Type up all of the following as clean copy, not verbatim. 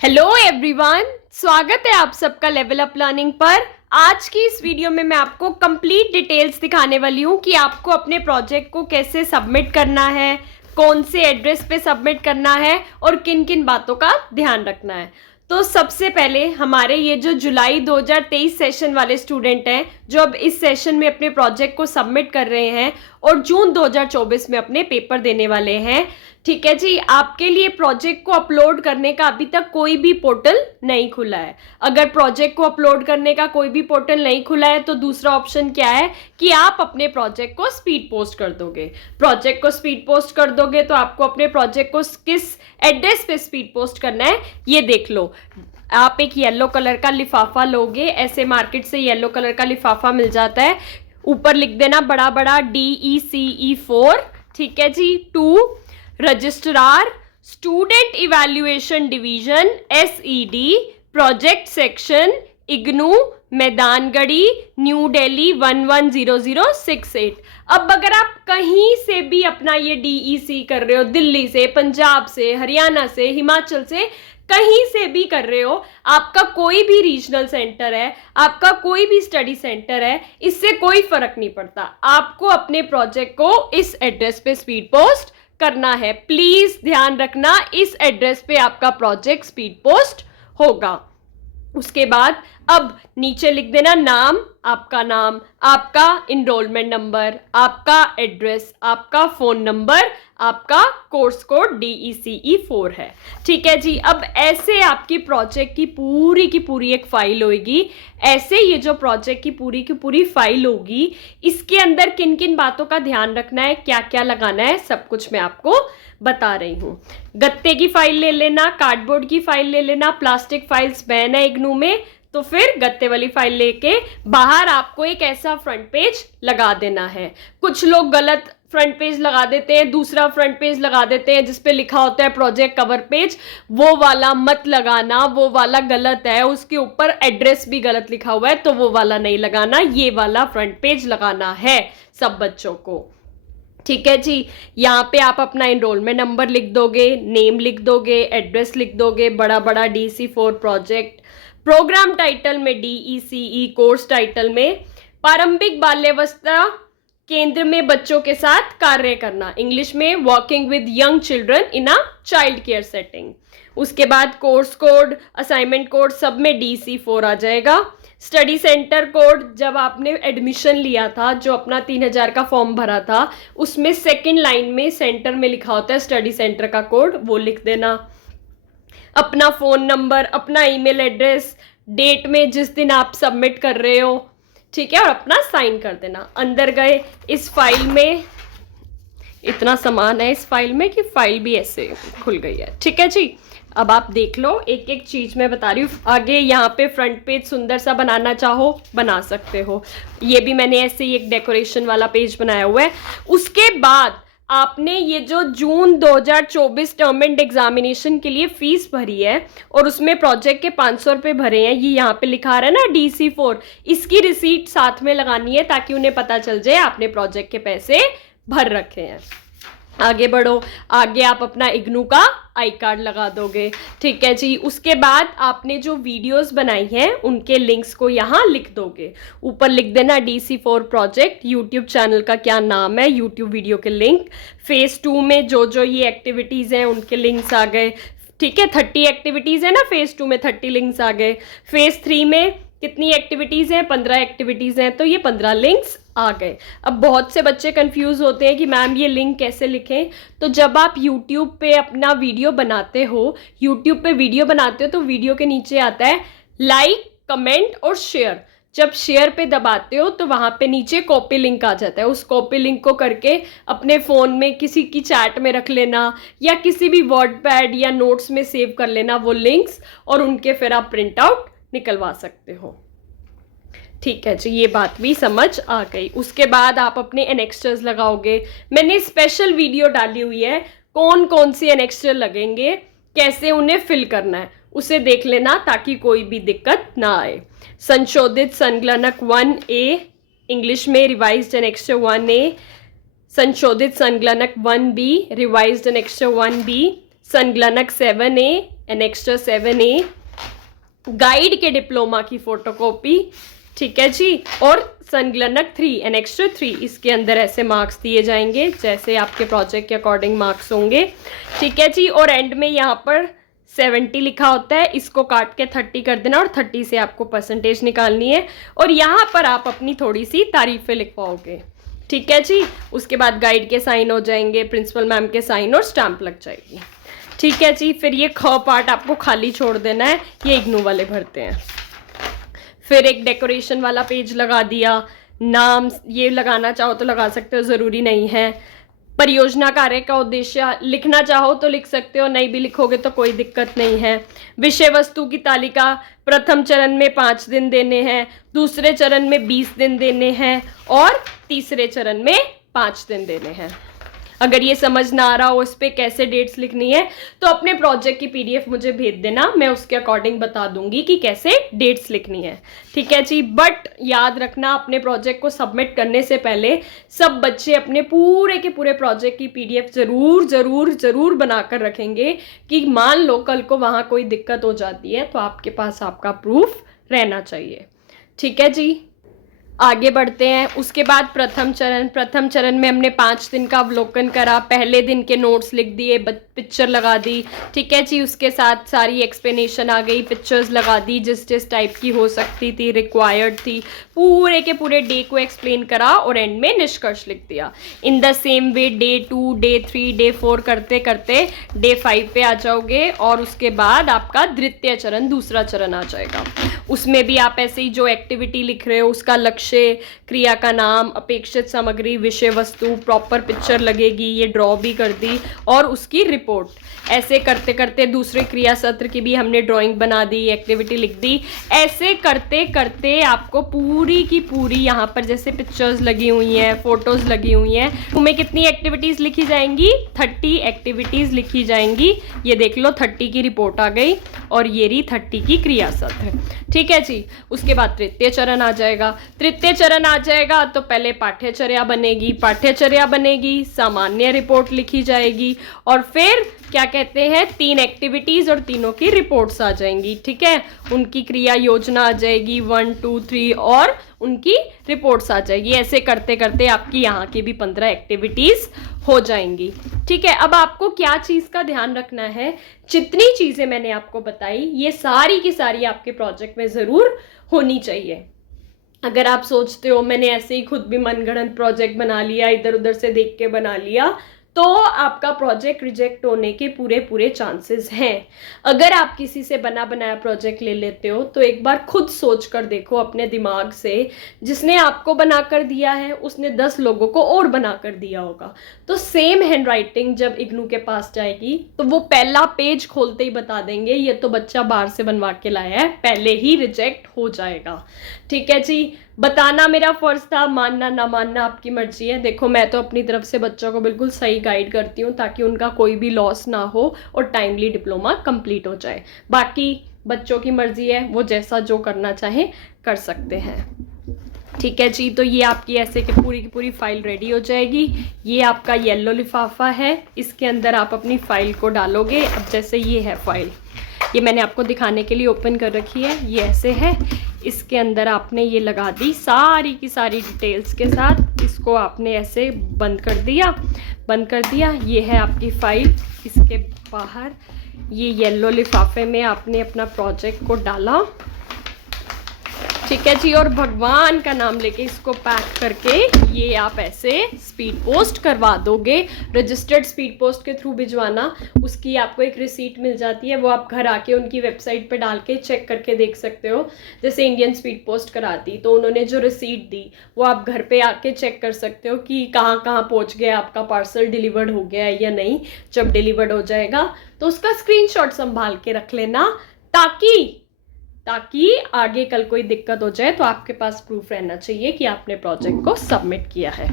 Hello everyone, स्वागत है आप सबका लेवल अप लर्निंग पर। आज की इस वीडियो में मैं आपको कंप्लीट डिटेल्स दिखाने वाली हूँ कि आपको अपने प्रोजेक्ट को कैसे सबमिट करना है, कौन से एड्रेस पे सबमिट करना है और किन किन बातों का ध्यान रखना है। तो सबसे पहले हमारे ये जो जुलाई 2023 सेशन वाले स्टूडेंट हैं जो अब इस सेशन में अपने प्रोजेक्ट को सबमिट कर रहे हैं और जून 2024 में अपने पेपर देने वाले हैं, ठीक है जी। आपके लिए प्रोजेक्ट को अपलोड करने का अभी तक कोई भी पोर्टल नहीं खुला है। अगर प्रोजेक्ट को अपलोड करने का कोई भी पोर्टल नहीं खुला है तो दूसरा ऑप्शन क्या है कि आप अपने प्रोजेक्ट को स्पीड पोस्ट कर दोगे। प्रोजेक्ट को स्पीड पोस्ट कर दोगे तो आपको अपने प्रोजेक्ट को किस एड्रेस पे स्पीड पोस्ट करना है ये देख लो। आप एक येलो कलर का लिफाफा लोगे, ऐसे मार्केट से येलो कलर का लिफाफा मिल जाता है। ऊपर लिख देना बड़ा बड़ा DECE4, ठीक है जी। 2 registrar student evaluation division SED project section IGNOU Maidangarhi new Delhi 110068। अब अगर आप कहीं से भी अपना ये DEC कर रहे हो, दिल्ली से, पंजाब से, हरियाणा से, हिमाचल से, कहीं से भी कर रहे हो, आपका कोई भी रीजनल सेंटर है, आपका कोई भी स्टडी सेंटर है, इससे कोई फर्क नहीं पड़ता। आपको अपने प्रोजेक्ट को इस एड्रेस पे स्पीड पोस्ट करना है। प्लीज ध्यान रखना, इस एड्रेस पे आपका प्रोजेक्ट स्पीड पोस्ट होगा। उसके बाद अब नीचे लिख देना नाम, आपका इनरोलमेंट नंबर, आपका एड्रेस, आपका फोन नंबर, आपका कोर्स कोड DECE4 है, ठीक है जी। अब ऐसे आपकी प्रोजेक्ट की पूरी एक फाइल होगी। ऐसे ये जो प्रोजेक्ट की पूरी फाइल होगी, इसके अंदर किन किन बातों का ध्यान रखना है, क्या क्या लगाना है, सब कुछ मैं आपको बता रही हूँ। गत्ते की फाइल ले लेना, कार्डबोर्ड की फाइल ले लेना, प्लास्टिक फाइल्स बैन है इग्नू में, तो फिर गत्ते वाली फाइल लेके बाहर आपको एक ऐसा फ्रंट पेज लगा देना है। कुछ लोग गलत फ्रंट पेज लगा देते हैं, दूसरा फ्रंट पेज लगा देते हैं जिसपे लिखा होता है प्रोजेक्ट कवर पेज। वो वाला मत लगाना, वो वाला गलत है, उसके ऊपर एड्रेस भी गलत लिखा हुआ है, तो वो वाला नहीं लगाना, ये वाला फ्रंट पेज लगाना है सब बच्चों को, ठीक है जी। यहाँ पे आप अपना एनरोलमेंट नंबर लिख दोगे, नेम लिख दोगे, एड्रेस लिख दोगे, बड़ा बड़ा DECE4 प्रोजेक्ट, प्रोग्राम टाइटल में DECE, कोर्स टाइटल में प्रारंभिक बाल्यावस्था केंद्र में बच्चों के साथ कार्य करना, इंग्लिश में working with young children in a child care setting. उसके बाद कोर्स कोड, असाइनमेंट कोड सब में DECE4 आ जाएगा। स्टडी सेंटर कोड, जब आपने एडमिशन लिया था, जो अपना 3000 का फॉर्म भरा था, उसमें सेकंड लाइन में सेंटर में लिखा होता है स्टडी सेंटर का कोड, वो लिख देना। अपना फोन नंबर, अपना ईमेल एड्रेस, डेट में जिस दिन आप सबमिट कर रहे हो, ठीक है, और अपना साइन कर देना। अंदर गए, इस फाइल में इतना सामान है इस फाइल में कि फाइल भी ऐसे खुल गई है, ठीक है जी। अब आप देख लो, एक एक चीज मैं बता रही हूँ। आगे यहाँ पे फ्रंट पेज सुंदर सा बनाना चाहो बना सकते हो, ये भी मैंने ऐसे ही एक डेकोरेशन वाला पेज बनाया हुआ है। उसके बाद आपने ये जो जून 2024 टर्म एंड एग्जामिनेशन के लिए फीस भरी है और उसमें प्रोजेक्ट के 500 रुपये भरे हैं, ये यहाँ पे लिखा रहा है ना DECE4, इसकी रिसीट साथ में लगानी है ताकि उन्हें पता चल जाए आपने प्रोजेक्ट के पैसे भर रखे हैं। आगे बढ़ो, आगे आप अपना इग्नू का आई कार्ड लगा दोगे, ठीक है जी। उसके बाद आपने जो वीडियोस बनाई हैं उनके लिंक्स को यहाँ लिख दोगे। ऊपर लिख देना DECE4 प्रोजेक्ट, यूट्यूब चैनल का क्या नाम है, यूट्यूब वीडियो के लिंक। फेज 2 में जो ये एक्टिविटीज़ हैं उनके लिंक्स आ गए, ठीक है। 30 एक्टिविटीज़ है ना, फेज 2 में 30 लिंक्स आ गए। फेज 3 में कितनी एक्टिविटीज़ हैं, 15 एक्टिविटीज़ हैं, तो ये 15 लिंक्स आ गए। अब बहुत से बच्चे कंफ्यूज होते हैं कि मैम ये लिंक कैसे लिखें। तो जब आप YouTube पे अपना वीडियो बनाते हो, YouTube पे वीडियो बनाते हो तो वीडियो के नीचे आता है लाइक, कमेंट और शेयर। जब शेयर पे दबाते हो तो वहाँ पे नीचे कॉपी लिंक आ जाता है। उस कॉपी लिंक को करके अपने फ़ोन में किसी की चैट में रख लेना या किसी भी वर्डपैड या नोट्स में सेव कर लेना वो लिंक्स, और उनके फिर आप प्रिंट आउट निकलवा सकते हो, ठीक है जी। ये बात भी समझ आ गई। उसके बाद आप अपने एनेक्स्टर्स लगाओगे। मैंने स्पेशल वीडियो डाली हुई है कौन कौन से एनेक्स्टर लगेंगे, कैसे उन्हें फिल करना है, उसे देख लेना ताकि कोई भी दिक्कत ना आए। संशोधित संगलनक 1A, इंग्लिश में रिवाइज्ड एनेक्स्टर 1A, संशोधित संगलनक 1B, revised एनेक्स्टर 1B, संगलनक 7A, एनेक्स्टर 7A, guide के डिप्लोमा की फोटोकॉपी, ठीक है जी, और संगलग्नक 3 एनेक्स्टर 3, इसके अंदर ऐसे मार्क्स दिए जाएंगे जैसे आपके प्रोजेक्ट के अकॉर्डिंग मार्क्स होंगे, ठीक है जी। और एंड में यहाँ पर 70 लिखा होता है, इसको काट के 30 कर देना और 30 से आपको परसेंटेज निकालनी है और यहाँ पर आप अपनी थोड़ी सी तारीफें लिखवाओगे, ठीक है जी। उसके बाद गाइड के साइन हो जाएंगे, प्रिंसिपल मैम के साइन और स्टैंप लग जाएगी, ठीक है जी। फिर ये ख पार्ट आपको खाली छोड़ देना है, ये इग्नू वाले भरते हैं। फिर एक डेकोरेशन वाला पेज लगा दिया, नाम ये लगाना चाहो तो लगा सकते हो, ज़रूरी नहीं है। परियोजना कार्य का उद्देश्य लिखना चाहो तो लिख सकते हो, नहीं भी लिखोगे तो कोई दिक्कत नहीं है। विषय वस्तु की तालिका प्रथम चरण में 5 दिन देने हैं, दूसरे चरण में 20 दिन देने हैं और तीसरे चरण में 5 दिन देने हैं। अगर ये समझ ना आ रहा हो इस पर कैसे डेट्स लिखनी है तो अपने प्रोजेक्ट की PDF मुझे भेज देना, मैं उसके अकॉर्डिंग बता दूंगी कि कैसे डेट्स लिखनी है, ठीक है जी। बट याद रखना, अपने प्रोजेक्ट को सबमिट करने से पहले सब बच्चे अपने पूरे के पूरे प्रोजेक्ट की PDF ज़रूर ज़रूर ज़रूर बनाकर रखेंगे कि मान लो कल को वहाँ कोई दिक्कत हो जाती है तो आपके पास आपका प्रूफ रहना चाहिए, ठीक है जी। आगे बढ़ते हैं। उसके बाद प्रथम चरण में हमने 5 दिन का अवलोकन करा, पहले दिन के नोट्स लिख दिए, पिक्चर लगा दी, ठीक है जी। उसके साथ सारी एक्सप्लेनेशन आ गई, पिक्चर्स लगा दी जिस टाइप की हो सकती थी, रिक्वायर्ड थी, पूरे के पूरे डे को एक्सप्लेन करा और एंड में निष्कर्ष लिख दिया। In the same way day 2, day 3, day 4 करते करते डे 5 पे आ जाओगे और उसके बाद आपका द्वितीय चरण, दूसरा चरण आ जाएगा। उसमें भी आप ऐसे ही जो एक्टिविटी लिख रहे हो उसका लक्ष्य, क्रिया का नाम, अपेक्षित सामग्री, विषय वस्तु, प्रॉपर पिक्चर लगेगी, ये ड्रॉ भी कर दी और उसकी रिपोर्ट। ऐसे करते करते दूसरे क्रिया सत्र की भी हमने ड्राइंग बना दी, एक्टिविटी लिख दी। ऐसे करते करते आपको पूरी की पूरी यहाँ पर जैसे पिक्चर्स लगी हुई हैं, फोटोज लगी हुई हैं, तुम्हें कितनी एक्टिविटीज लिखी जाएंगी? 30 एक्टिविटीज लिखी जाएंगी। ये देख लो 30 की रिपोर्ट आ गई और ये रही 30 की क्रिया सत्र, ठीक है जी। उसके बाद तृतीय चरण आ जाएगा। तृतीय चरण आ जाएगा तो पहले पाठ्यचर्या बनेगी, सामान्य रिपोर्ट लिखी जाएगी और फिर क्या कहते हैं 3 एक्टिविटीज और तीनों की रिपोर्ट्स आ जाएंगी, ठीक है। उनकी क्रिया योजना आ जाएगी 1, 2, 3 और उनकी रिपोर्ट्स आ जाएगी। ऐसे करते करते आपकी यहाँ की भी 15 एक्टिविटीज हो जाएंगी, ठीक है। अब आपको क्या चीज़ का ध्यान रखना है, जितनी चीज़ें मैंने आपको बताई ये सारी की सारी आपके प्रोजेक्ट में ज़रूर होनी चाहिए। अगर आप सोचते हो मैंने ऐसे ही खुद भी मनगढ़ंत प्रोजेक्ट बना लिया, इधर उधर से देख के बना लिया, तो आपका प्रोजेक्ट रिजेक्ट होने के पूरे चांसेस हैं। अगर आप किसी से बना बनाया प्रोजेक्ट ले लेते हो तो एक बार खुद सोच कर देखो अपने दिमाग से, जिसने आपको बनाकर दिया है उसने 10 लोगों को और बनाकर दिया होगा, तो सेम हैंडराइटिंग जब इग्नू के पास जाएगी तो वो पहला पेज खोलते ही बता देंगे ये तो बच्चा बाहर से बनवा के लाया है, पहले ही रिजेक्ट हो जाएगा, ठीक है जी। बताना मेरा फर्ज था, मानना ना मानना आपकी मर्जी है। देखो मैं तो अपनी तरफ से बच्चों को बिल्कुल सही गाइड करती हूँ ताकि उनका कोई भी लॉस ना हो और टाइमली डिप्लोमा कंप्लीट हो जाए। बाकी बच्चों की मर्जी है, वो जैसा जो करना चाहे कर सकते हैं, ठीक है जी। तो ये आपकी ऐसे कि पूरी की पूरी फाइल रेडी हो जाएगी। ये आपका येलो लिफाफा है, इसके अंदर आप अपनी फाइल को डालोगे। अब जैसे ये है फाइल, ये मैंने आपको दिखाने के लिए ओपन कर रखी है, ये ऐसे है। इसके अंदर आपने ये लगा दी सारी की सारी डिटेल्स के साथ, इसको आपने ऐसे बंद कर दिया। ये है आपकी फाइल। इसके बाहर ये येलो लिफाफे में आपने अपना प्रोजेक्ट को डाला, ठीक है जी। और भगवान का नाम लेके इसको पैक करके ये आप ऐसे स्पीड पोस्ट करवा दोगे। रजिस्टर्ड स्पीड पोस्ट के थ्रू भिजवाना, उसकी आपको एक रिसीट मिल जाती है, वो आप घर आके उनकी वेबसाइट पे डाल के चेक करके देख सकते हो। जैसे इंडियन स्पीड पोस्ट कराती तो उन्होंने जो रिसीट दी वो आप घर पे आके चेक कर सकते हो कि कहाँ कहाँ पहुँच गया आपका पार्सल, डिलीवर्ड हो गया है या नहीं। जब डिलीवर्ड हो जाएगा तो उसका स्क्रीनशॉट संभाल के रख लेना, ताकि आगे कल कोई दिक्कत हो जाए तो आपके पास प्रूफ रहना चाहिए कि आपने प्रोजेक्ट को सबमिट किया है।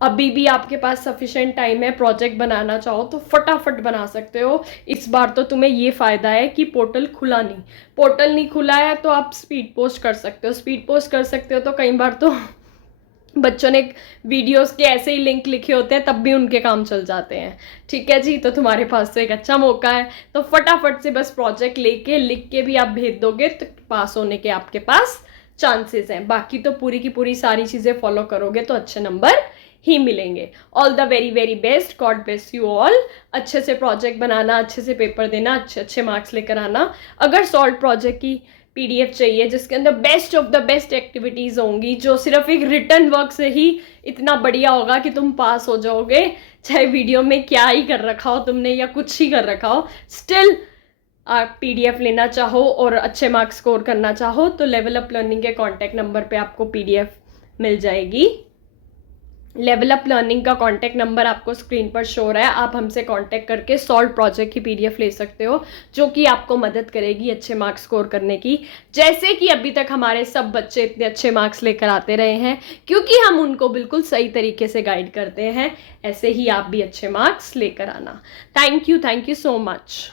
अभी भी आपके पास सफिशिएंट टाइम है, प्रोजेक्ट बनाना चाहो तो फटाफट बना सकते हो। इस बार तो तुम्हें ये फ़ायदा है कि पोर्टल नहीं खुला है तो आप स्पीड पोस्ट कर सकते हो। तो कई बार तो बच्चों ने वीडियोस के ऐसे ही लिंक लिखे होते हैं, तब भी उनके काम चल जाते हैं। ठीक है जी, तो तुम्हारे पास तो एक अच्छा मौका है, तो फटाफट से बस प्रोजेक्ट लेके लिख के भी आप भेज दोगे तो पास होने के आपके पास चांसेस हैं। बाकी तो पूरी की पूरी सारी चीज़ें फॉलो करोगे तो अच्छे नंबर ही मिलेंगे। All the very very best, God bless you all. अच्छे से प्रोजेक्ट बनाना, अच्छे से पेपर देना, अच्छे अच्छे मार्क्स लेकर आना। अगर सॉल्व प्रोजेक्ट की पीडीएफ चाहिए जिसके अंदर best of the best activities होंगी, जो सिर्फ एक रिटर्न वर्क से ही इतना बढ़िया होगा कि तुम पास हो जाओगे, चाहे वीडियो में क्या ही कर रखा हो तुमने या कुछ ही कर रखा हो, स्टिल आप पीडीएफ लेना चाहो और अच्छे मार्क्स स्कोर करना चाहो तो लेवल अप लर्निंग के कॉन्टैक्ट नंबर पे आपको पीडीएफ मिल जाएगी। लेवल अप लर्निंग का कॉन्टैक्ट नंबर आपको स्क्रीन पर शो हो रहा है, आप हमसे कॉन्टैक्ट करके सॉल्व प्रोजेक्ट की पीडीएफ ले सकते हो, जो कि आपको मदद करेगी अच्छे मार्क्स स्कोर करने की। जैसे कि अभी तक हमारे सब बच्चे इतने अच्छे मार्क्स लेकर आते रहे हैं, क्योंकि हम उनको बिल्कुल सही तरीके से गाइड करते हैं। ऐसे ही आप भी अच्छे मार्क्स लेकर आना। Thank you so much.